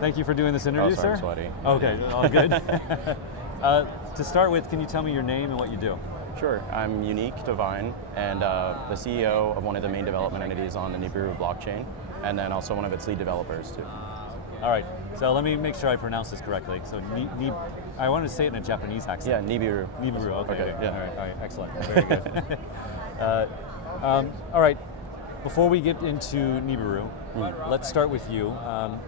Thank you for doing this interview, sorry, sir. sweaty. Okay, all good. To start with, can you tell me your name and what you do? Sure, I'm Unique Divine, and the CEO of one of the main development entities on the Nibiru blockchain, and then also one of its lead developers too. All right, so let me make sure I pronounce this correctly. So I want to say it in a Japanese accent. Yeah, Nibiru. Nibiru, okay. Yeah. All right, excellent, very good. All right, before we get into Nibiru, let's start with you.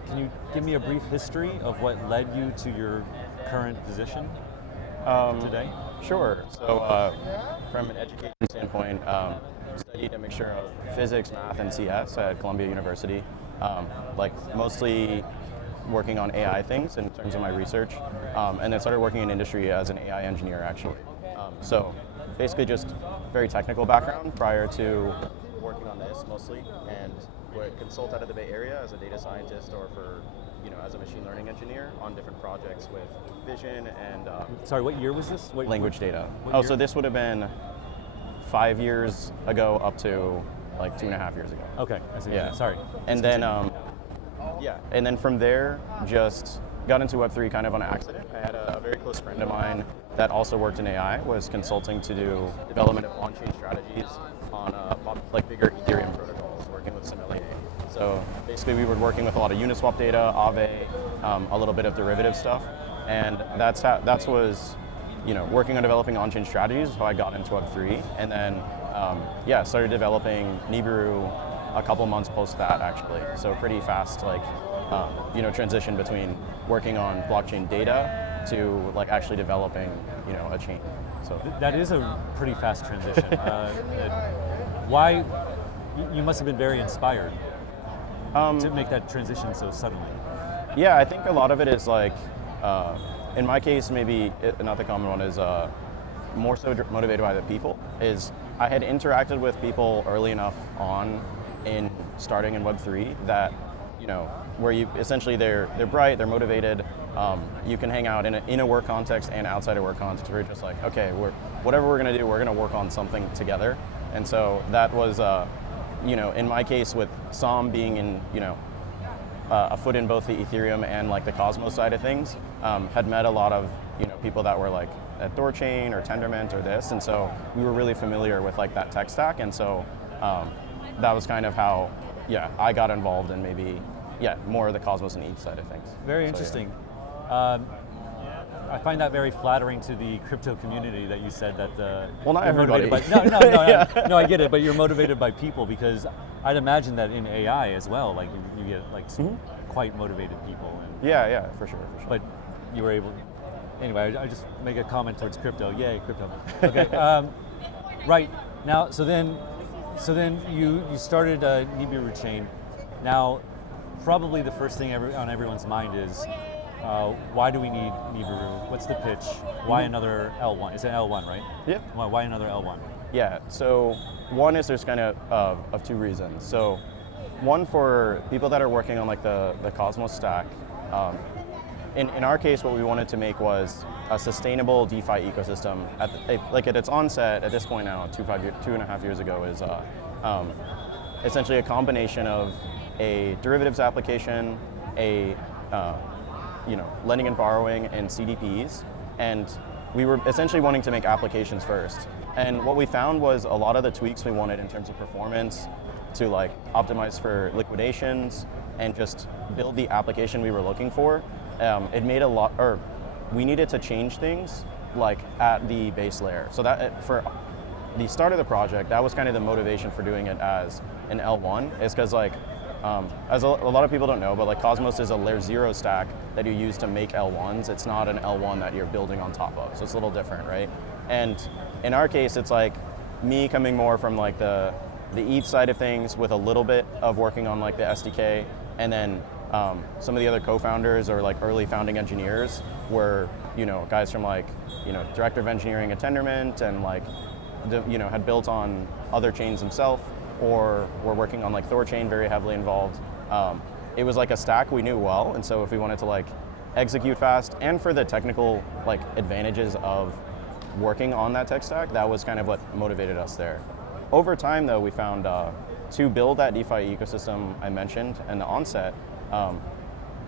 Can you give me a brief history of what led you to your current position today? Sure. So from an education standpoint, studied a mixture of physics, math, and CS at Columbia University. Like mostly working on AI things in terms of my research, and then started working in industry as an AI engineer actually. So basically just very technical background prior to working on this mostly, and would consult out of the Bay Area as a data scientist or for, as a machine learning engineer on different projects with vision and... Sorry, what year was this? Language data. Year? So this would have been 5 years ago up to like 2.5 years ago. Okay, I see. Yeah. Sorry. And then, and then from there, just got into Web3 kind of on accident. I had a very close friend of mine that also worked in AI, was consulting to do development of on-chain strategies on like bigger Ethereum protocols, working with Sommelier. So basically we were working with a lot of Uniswap data, Aave, a little bit of derivative stuff. And that was, working on developing on-chain strategies is how I got into Web3. And then, started developing Nibiru a couple months post that actually. So pretty fast, transition between working on blockchain data to like actually developing, a chain. So that is a pretty fast transition. Why? You must have been very inspired to make that transition so suddenly. Yeah, I think a lot of it is like, in my case, maybe not the common one is more so motivated by the people. Is I had interacted with people early enough on in starting in Web3 that, where you essentially they're bright, they're motivated. You can hang out in a work context and outside of work context. We're just like, okay, whatever we're gonna do, we're gonna work on something together. And so that was, in my case with Som being in, a foot in both the Ethereum and like the Cosmos side of things, had met a lot of, people that were like at Thorchain or Tendermint or this. And so we were really familiar with like that tech stack. And so that was kind of how, I got involved in maybe, more of the Cosmos and ETH side of things. Very interesting. Yeah. I find that very flattering to the crypto community that you said that well, not everybody. No, I get it, but you're motivated by people, because I'd imagine that in AI as well, like you get like some quite motivated people. And, yeah, for sure. But you were able. Anyway, I just make a comment towards crypto. Yay, crypto. Okay. Right now, so then you started Nibiru Chain. Now, probably the first thing on everyone's mind is, why do we need Nibiru? What's the pitch? Why another L1? It's an L1, right? Yep. Why another L1? Yeah, so one is there's kind of two reasons. So one, for people that are working on like the Cosmos stack, in our case, what we wanted to make was a sustainable DeFi ecosystem. At its onset, at this point now, 2.5 years ago, is essentially a combination of a derivatives application, a lending and borrowing, and CDPs, and we were essentially wanting to make applications first. And what we found was a lot of the tweaks we wanted in terms of performance to like optimize for liquidations and just build the application we were looking for. It made we needed to change things like at the base layer. So that for the start of the project, that was kind of the motivation for doing it as an L1, is because like, as a lot of people don't know, but like Cosmos is a layer 0 stack that you use to make L1s. It's not an L1 that you're building on top of, so it's a little different, right? And in our case, it's like me coming more from like the ETH side of things with a little bit of working on like the SDK, and then some of the other co-founders or like early founding engineers were, guys from like, director of engineering at Tendermint and like, had built on other chains themselves, or were working on like Thorchain, very heavily involved. It was like a stack we knew well, and so if we wanted to like execute fast and for the technical like advantages of working on that tech stack, that was kind of what motivated us there. Over time, though, we found to build that DeFi ecosystem I mentioned in the onset,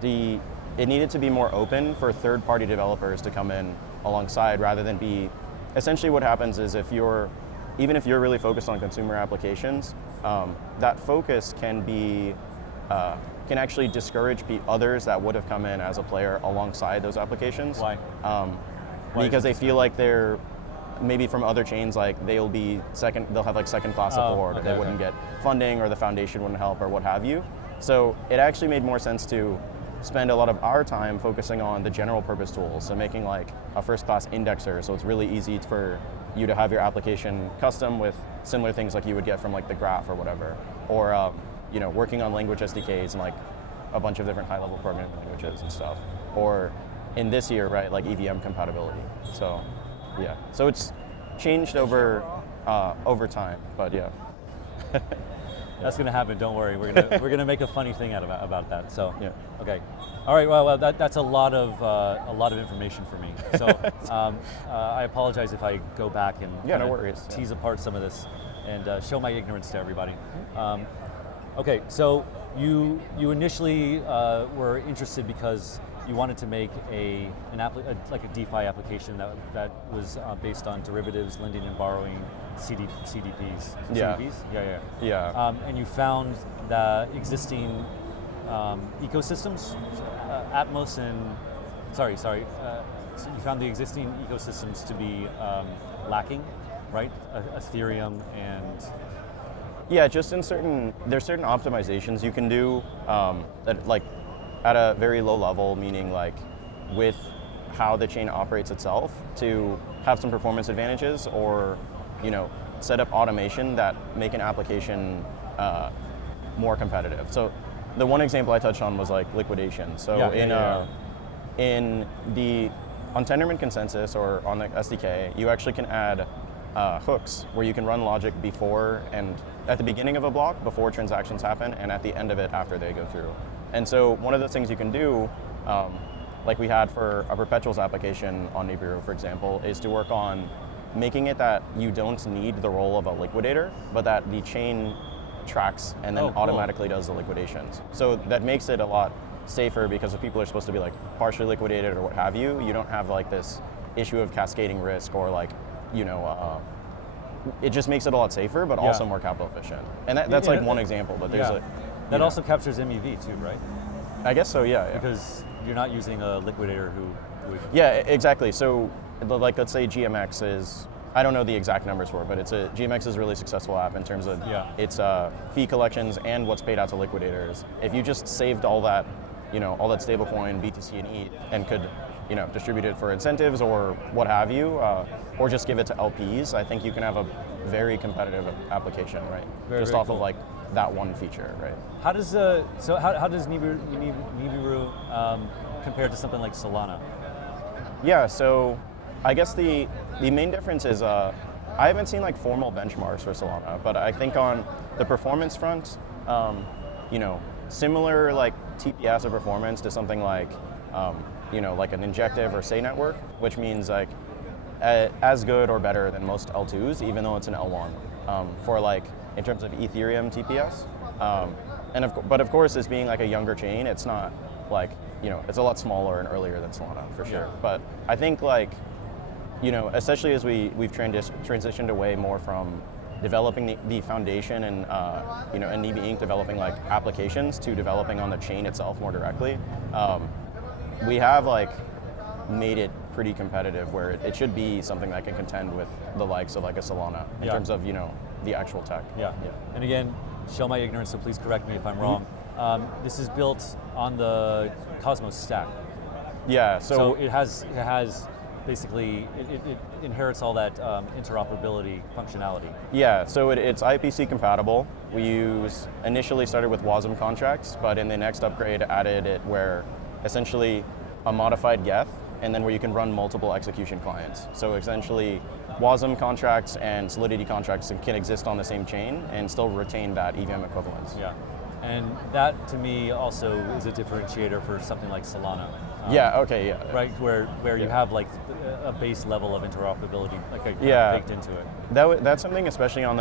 it needed to be more open for third-party developers to come in alongside, rather than be. Essentially, what happens is even if you're really focused on consumer applications, that focus can actually discourage others that would have come in as a player alongside those applications. Why? Because they feel like they're maybe from other chains, like they'll have like second class support, or they wouldn't get funding, or the foundation wouldn't help, or what have you. So it actually made more sense to spend a lot of our time focusing on the general purpose tools, so making like a first class indexer, so it's really easy for you to have your application custom with similar things like you would get from like the graph or whatever, or working on language SDKs and like a bunch of different high level programming languages and stuff, or in this year, right, like EVM compatibility. So yeah, so it's changed over time, but yeah. That's going to happen. Don't worry. We're gonna make a funny thing out about that. So yeah. Okay. All right. Well, that's a lot of information for me. So I apologize if I go back and no worries. Tease apart some of this and show my ignorance to everybody. Okay. So you initially were interested because you wanted to make like a DeFi application that was based on derivatives, lending and borrowing, CDPs. Yeah. CDPs? Yeah. And you found the existing ecosystems, Atmos and so you found the existing ecosystems to be lacking, right? Ethereum and just there's certain optimizations you can do that like at a very low level, meaning like with how the chain operates itself, to have some performance advantages, or set up automation that make an application more competitive. So the one example I touched on was like liquidation. So on Tendermint consensus or on the SDK, you actually can add hooks where you can run logic before and at the beginning of a block before transactions happen, and at the end of it after they go through. And so one of the things you can do, like we had for a perpetuals application on Nibiru, for example, is to work on making it that you don't need the role of a liquidator, but that the chain tracks and then automatically does the liquidations. So that makes it a lot safer, because if people are supposed to be like partially liquidated or what have you, you don't have like this issue of cascading risk, or like, it just makes it a lot safer, but also more capital efficient. And that's like one example, but there's that also captures MEV too, right? I guess so, yeah. Because you're not using a liquidator who would... Yeah, exactly. So like let's say GMX is, I don't know the exact numbers for it, but GMX is a really successful app in terms of its fee collections and what's paid out to liquidators. If you just saved all that, all that stablecoin, BTC and ETH, and could distribute it for incentives or what have you, or just give it to LPs, I think you can have a very competitive application, right? Just off of like that one feature, right? How does Nibiru compare to something like Solana? Yeah, so I guess the main difference is I haven't seen like formal benchmarks for Solana, but I think on the performance front, similar like TPS or performance to something like like an injective or Say network, which means like as good or better than most L2s, even though it's an L1 for like in terms of Ethereum TPS. But of course, as being like a younger chain, it's not like it's a lot smaller and earlier than Solana for sure. Yeah. But I think like especially as we've transitioned away more from developing the foundation and and Nibi Inc. developing like applications to developing on the chain itself more directly, we have like made it pretty competitive where it should be something that can contend with the likes of like a Solana in terms of the actual tech. Yeah. And again, show my ignorance, so please correct me if I'm wrong. This is built on the Cosmos stack. Yeah. So it has basically it inherits all that interoperability functionality. Yeah. So it's IPC compatible. We initially started with WASM contracts, but in the next upgrade added it where essentially a modified Geth, and then where you can run multiple execution clients. So essentially, WASM contracts and Solidity contracts can exist on the same chain and still retain that EVM equivalence. Yeah, and that to me also is a differentiator for something like Solana. Yeah. Okay. Yeah. Right, where you Yeah. have like a base level of interoperability, like Yeah. baked into it. That's something, especially on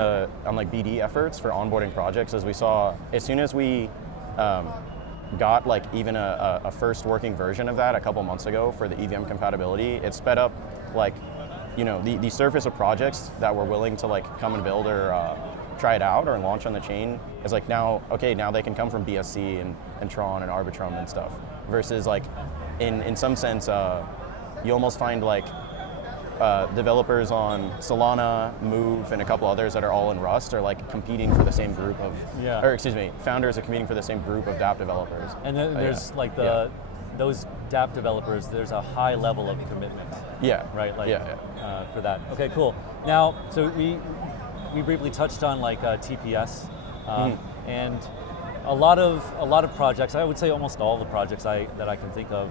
like BD efforts for onboarding projects, as we saw as soon as we got like even a first working version of that a couple months ago for the EVM compatibility, it sped up like the surface of projects that were willing to like come and build or try it out or launch on the chain is like now they can come from BSC and Tron and Arbitrum and stuff, versus like in some sense you almost find like developers on Solana, Move, and a couple others that are all in Rust are like competing for the same group of, founders are competing for the same group of dApp developers. And then there's like those dApp developers, there's a high level of commitment. Yeah. Right. Like for that. Okay. Cool. Now, so we briefly touched on like TPS, and a lot of projects. I would say almost all the projects that I can think of.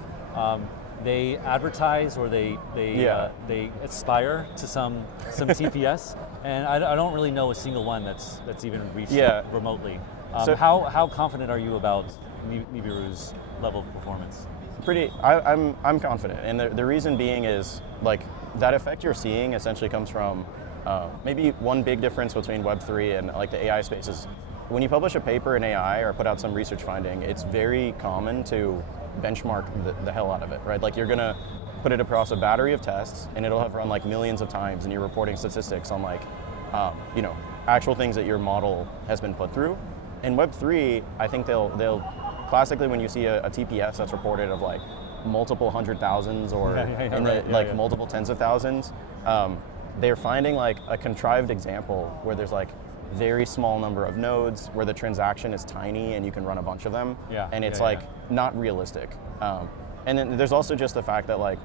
They advertise or they aspire to some TPS, and I don't really know a single one that's even reached it remotely. So how confident are you about Nibiru's level of performance? I'm confident, and the reason being is like that effect you're seeing essentially comes from maybe one big difference between Web3 and like the AI space is when you publish a paper in AI or put out some research finding, it's very common to benchmark the hell out of it, right? Like you're gonna put it across a battery of tests and it'll have run like millions of times and you're reporting statistics on like, actual things that your model has been put through. In Web3, I think they'll classically when you see a TPS that's reported of like multiple 100,000s or multiple tens of thousands, they're finding like a contrived example where there's like very small number of nodes where the transaction is tiny and you can run a bunch of them, and it's not realistic. And then there's also just the fact that like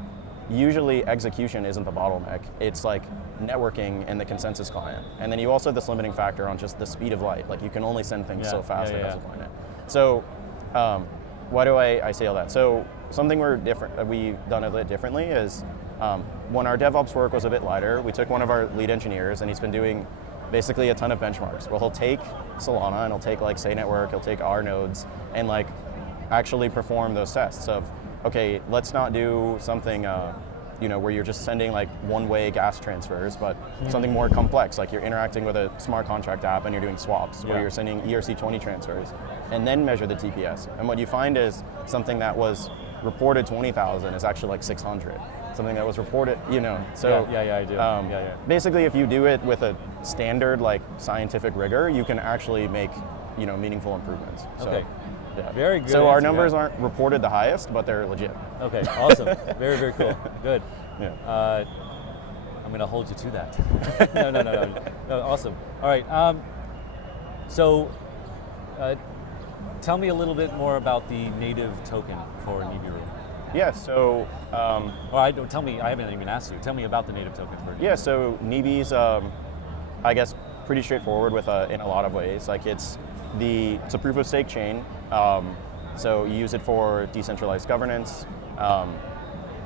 usually execution isn't the bottleneck, it's like networking and the consensus client, and then you also have this limiting factor on just the speed of light, like you can only send things so fast it doesn't find it. So why do I say all that? So something we've done a bit differently is when our DevOps work was a bit lighter, we took one of our lead engineers and he's been doing basically a ton of benchmarks. Well, he'll take Solana and he'll take like Say Network, he'll take our nodes and like actually perform those tests of, okay, let's not do something where you're just sending like one-way gas transfers, but something more complex, like you're interacting with a smart contract app and you're doing swaps, where you're sending ERC20 transfers, and then measure the TPS. And what you find is something that was reported 20,000 is actually like 600. Something that was reported, so I do. Basically, if you do it with a standard like scientific rigor, you can actually make meaningful improvements. Okay. So, very good. So our numbers aren't reported the highest, but they're legit. Okay, awesome. Very, very cool. Good. Yeah. I'm going to hold you to that. No, awesome. All right. Tell me a little bit more about the native token for Nibiru. Yeah, so... tell me, I haven't even asked you. Tell me about the native token for Nibiru. Yeah, so Nibi's, I guess, pretty straightforward in a lot of ways. Like it's a proof of stake chain, so you use it for decentralized governance.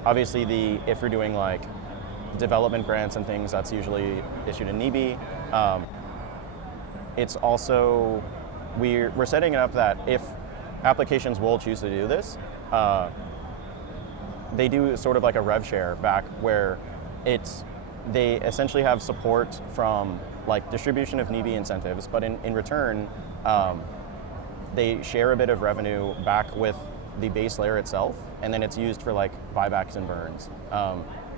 Obviously, if you're doing like development grants and things, that's usually issued in Nibi. It's also, we're setting it up that if applications will choose to do this, they do sort of like a rev share back where they essentially have support from like distribution of Nibi incentives, but in return, they share a bit of revenue back with the base layer itself, and then it's used for like buybacks and burns.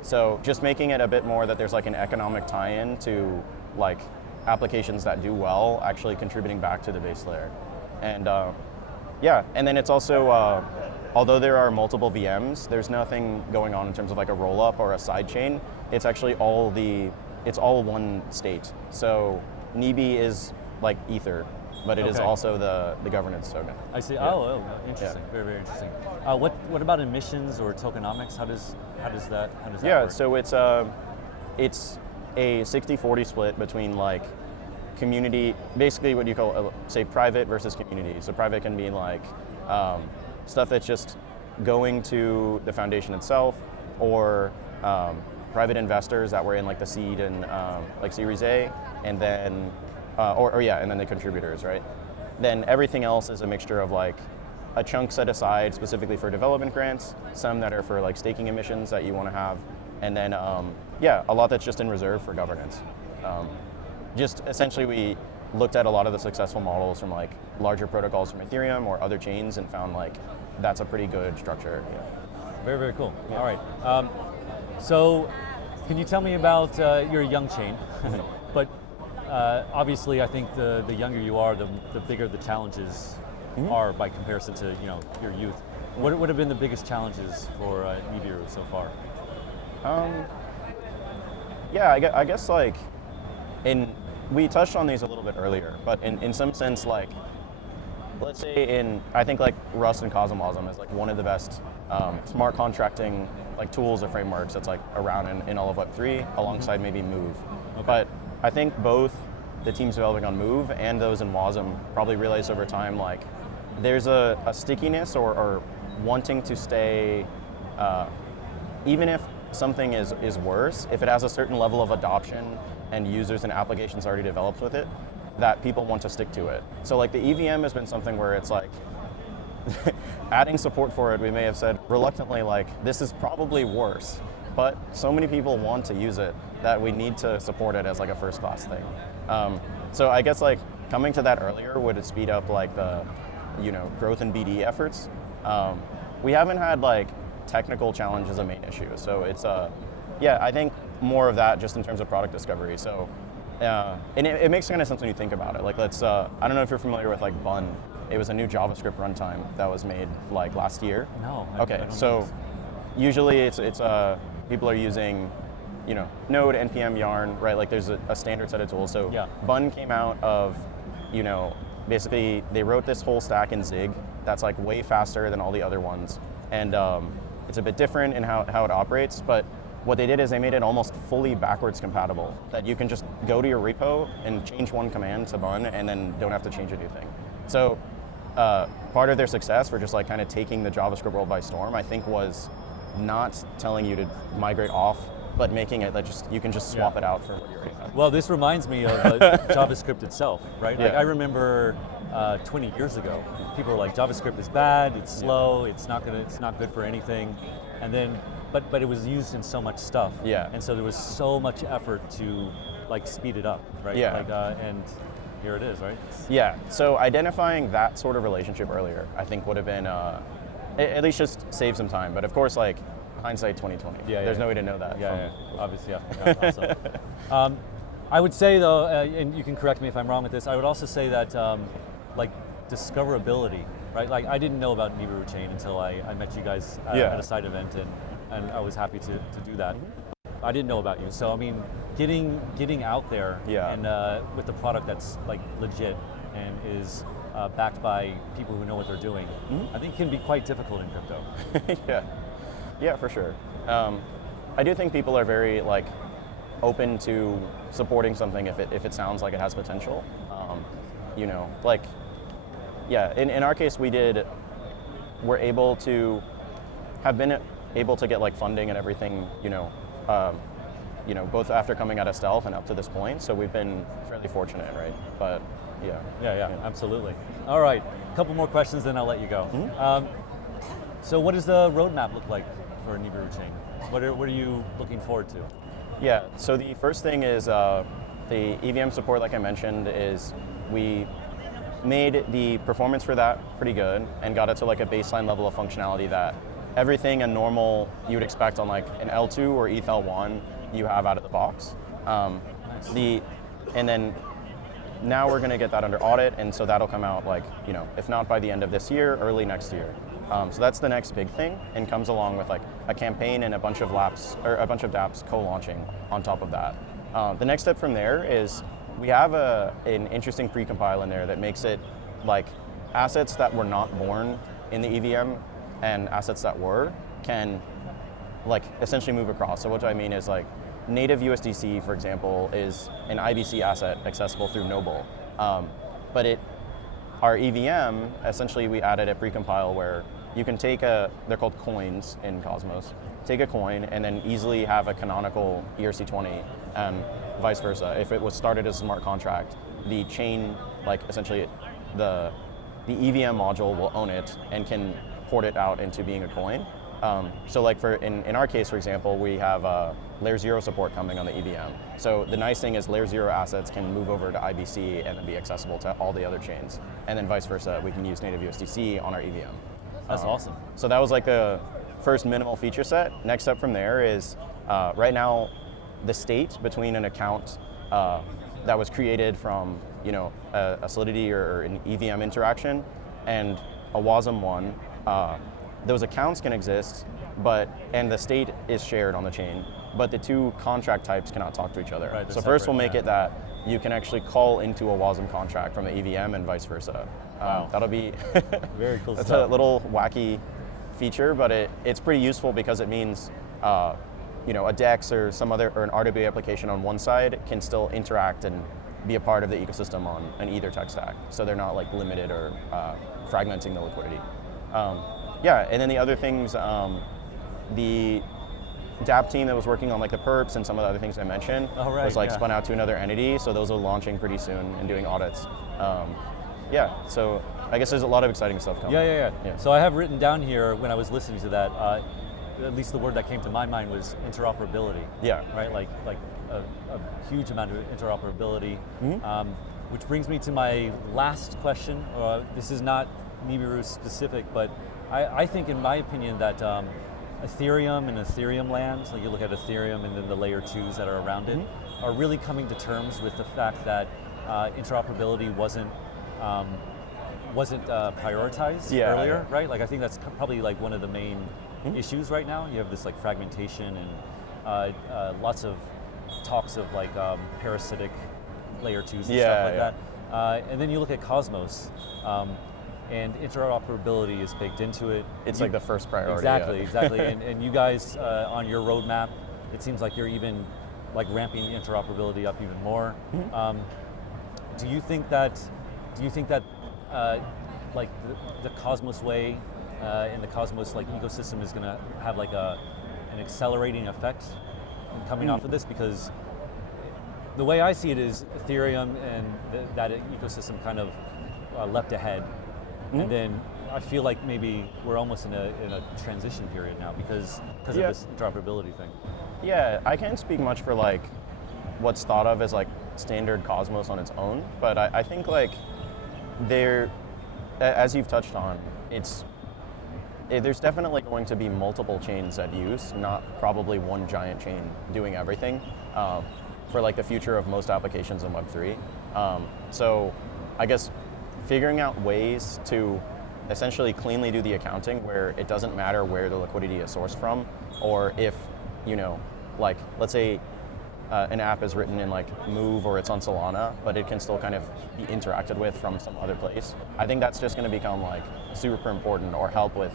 So just making it a bit more that there's like an economic tie-in to like applications that do well actually contributing back to the base layer. And and then it's also, although there are multiple VMs, there's nothing going on in terms of like a roll-up or a side chain. It's actually it's all one state. So Nibi is like Ether, but it is also the governance token. I see. Yeah. Oh, interesting. Very, very interesting. What about emissions or tokenomics? How does that work? So it's a 60-40 split between like community, basically what you call say private versus community. So private can be like stuff that's just going to the foundation itself, or private investors that were in like the seed and like Series A, and then and then the contributors, right? Then everything else is a mixture of like a chunk set aside specifically for development grants, some that are for like staking emissions that you want to have, and then yeah, a lot that's just in reserve for governance. Just essentially we looked at a lot of the successful models from like larger protocols from Ethereum or other chains and found like that's a pretty good structure. Yeah. Very, very cool. All right. So can you tell me about your young chain? But obviously I think the younger you are, the bigger the challenges are by comparison to your youth. What would have been the biggest challenges for Nibiru so far? Yeah, I guess like we touched on these a little bit earlier, but in some sense, like, let's say I think like Rust and Cosmosm is like one of the best smart contracting like tools or frameworks that's like around in all of Web3 alongside maybe Move. Okay. But I think both the teams developing on Move and those in WASM probably realized over time like there's a stickiness or wanting to stay, even if something is worse, if it has a certain level of adoption and users and applications already developed with it, that people want to stick to it. So like the EVM has been something where it's like, adding support for it, we may have said reluctantly like, this is probably worse, but so many people want to use it that we need to support it as like a first class thing. So I guess like coming to that earlier would speed up like the growth in BD efforts. We haven't had like technical challenge as a main issue. So it's, yeah, I think more of that just in terms of product discovery. So, and it makes kind of sense when you think about it. Like let's, I don't know if you're familiar with like Bun. It was a new JavaScript runtime that was made like last year. No. Okay, so usually it's people are using, Node, NPM, Yarn, right? Like there's a standard set of tools. So yeah. Bun came out of, basically they wrote this whole stack in Zig that's like way faster than all the other ones. And it's a bit different in how it operates, but what they did is they made it almost fully backwards compatible, that you can just go to your repo and change one command to Bun and then don't have to change anything. So part of their success for just like kind of taking the JavaScript world by storm, I think, was not telling you to migrate off, but making it that you can just swap it out for what you already have. Well, this reminds me of JavaScript itself, right? Like I remember 20 years ago, people were like, JavaScript is bad, it's slow, it's not good for anything, and then, but it was used in so much stuff, and so there was so much effort to like speed it up, right? Like, and here it is, right? Yeah. So identifying that sort of relationship earlier, I think, would have been at least just save some time. But of course, like hindsight 2020. There's no way to know that. Obviously, awesome. I would say though, and you can correct me if I'm wrong with this, I would also say that like discoverability, right? Like I didn't know about Nibiru Chain until I met you guys at a side event, and I was happy to do that. I didn't know about you, so I mean, getting out there and with the product that's like legit and is backed by people who know what they're doing, I think can be quite difficult in crypto. Yeah, for sure. I do think people are very like open to supporting something if it sounds like it has potential. Like, in our case, we're able to have been able to get like funding and everything, both after coming out of stealth and up to this point. So we've been fairly fortunate, right? But yeah, absolutely. All right, a couple more questions, then I'll let you go. So what does the roadmap look like for Nibiru Chain? What are you looking forward to? Yeah, so the first thing is the EVM support, like I mentioned, is we made the performance for that pretty good and got it to like a baseline level of functionality that everything a normal you would expect on like an L2 or ETH-L1 you have out of the box. Nice. And then now we're going to get that under audit, and so that'll come out like, if not by the end of this year, early next year. So that's the next big thing, and comes along with like a campaign and a bunch of dApps co-launching on top of that. The next step from there is we have an interesting precompile in there that makes it like assets that were not born in the EVM and assets that were can like essentially move across. So what I mean is like native USDC, for example, is an IBC asset accessible through Noble. But our EVM, essentially we added a precompile where you can take they're called coins in Cosmos, take a coin and then easily have a canonical ERC20 and vice versa. If it was started as a smart contract, the chain, like essentially the the EVM module will own it and can port it out into being a coin. So like in our case, for example, we have layer 0 support coming on the EVM. So the nice thing is layer 0 assets can move over to IBC and then be accessible to all the other chains. And then vice versa, we can use native USDC on our EVM. That's awesome. So that was like the first minimal feature set. Next up from there is right now the state between an account that was created from a Solidity or an EVM interaction and a WASM one. Those accounts can exist, and the state is shared on the chain, but the two contract types cannot talk to each other. Right, so first we'll make it that you can actually call into a WASM contract from the EVM and vice versa. Wow. That'll be very cool that's stuff. a little wacky feature, but it's pretty useful because it means a DEX or an RWA application on one side can still interact and be a part of the ecosystem on either tech stack. So they're not like limited or fragmenting the liquidity. And then the other things, the dApp team that was working on like the perps and some of the other things I mentioned was like spun out to another entity. So those are launching pretty soon and doing audits. So I guess there's a lot of exciting stuff coming. Yeah. So I have written down here when I was listening to that, at least the word that came to my mind was interoperability. Yeah. Right, like a huge amount of interoperability, which brings me to my last question. This is not Nibiru specific, but I think, in my opinion, that Ethereum and Ethereum land, so you look at Ethereum and then the layer 2s that are around it, are really coming to terms with the fact that interoperability wasn't prioritized earlier, right? Like I think that's probably like one of the main issues right now. You have this like fragmentation and lots of talks of like parasitic layer 2s and stuff like that. And then you look at Cosmos, and interoperability is baked into it. It's like the first priority. Exactly. And you guys on your roadmap, it seems like you're even like ramping interoperability up even more. Do you think that like the Cosmos way and the Cosmos like ecosystem is going to have like an accelerating effect coming off of this? Because the way I see it is Ethereum and that ecosystem kind of leapt ahead. And then I feel like maybe we're almost in a transition period now because of this interoperability thing. Yeah, I can't speak much for like what's thought of as like standard Cosmos on its own, but I think like as you've touched on, there's definitely going to be multiple chains at use, not probably one giant chain doing everything for like the future of most applications in Web3. So I guess figuring out ways to essentially cleanly do the accounting where it doesn't matter where the liquidity is sourced from, or if, like let's say an app is written in like Move or it's on Solana, but it can still kind of be interacted with from some other place. I think that's just going to become like super important or help with,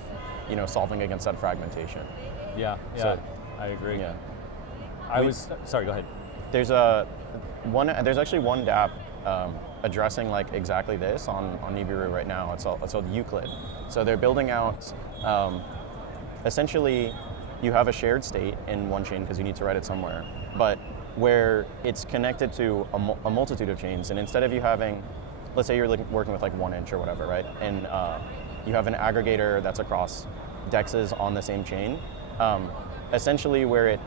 solving against that fragmentation. Yeah, So, I agree. Yeah. Sorry, go ahead. There's actually one dApp addressing like exactly this on Nibiru right now. It's called Euclid. So they're building out, essentially you have a shared state in one chain because you need to write it somewhere, but where it's connected to a multitude of chains, and instead of you having, let's say you're working with like 1inch or whatever, right? And you have an aggregator that's across dexes on the same chain, essentially where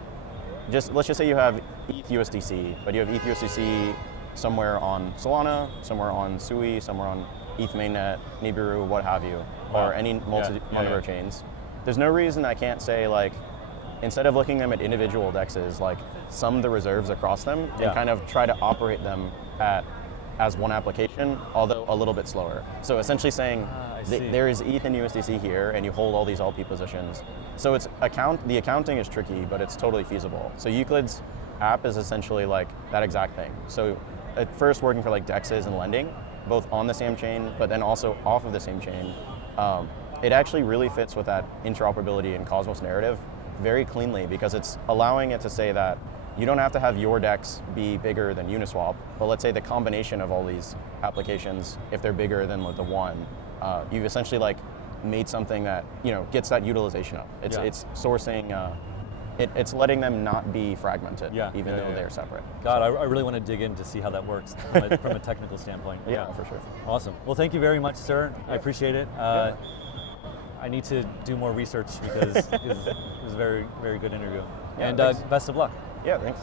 let's just say you have ETH USDC, but you have ETH USDC somewhere on Solana, somewhere on Sui, somewhere on ETH mainnet, Nibiru, what have you, or any one of our chains. There's no reason I can't say like, instead of looking them at individual dexes, like sum the reserves across them and kind of try to operate them as one application, although a little bit slower. So essentially saying there is ETH and USDC here, and you hold all these LP positions. So the accounting is tricky, but it's totally feasible. So Euclid's app is essentially like that exact thing. So at first working for like dexes and lending, both on the same chain, but then also off of the same chain, it actually really fits with that interoperability and Cosmos narrative very cleanly, because it's allowing it to say that you don't have to have your DEX be bigger than Uniswap, but let's say the combination of all these applications, if they're bigger than the one, you've essentially like made something that gets that utilization up. It's sourcing it's letting them not be fragmented, Yeah, even yeah, though yeah. they're separate. God, I really want to dig in to see how that works from a technical standpoint. Yeah, for sure. Awesome. Well, thank you very much, sir. I appreciate it. I need to do more research because it was a very, very good interview. Yeah, And thanks. best of luck. Yeah, thanks.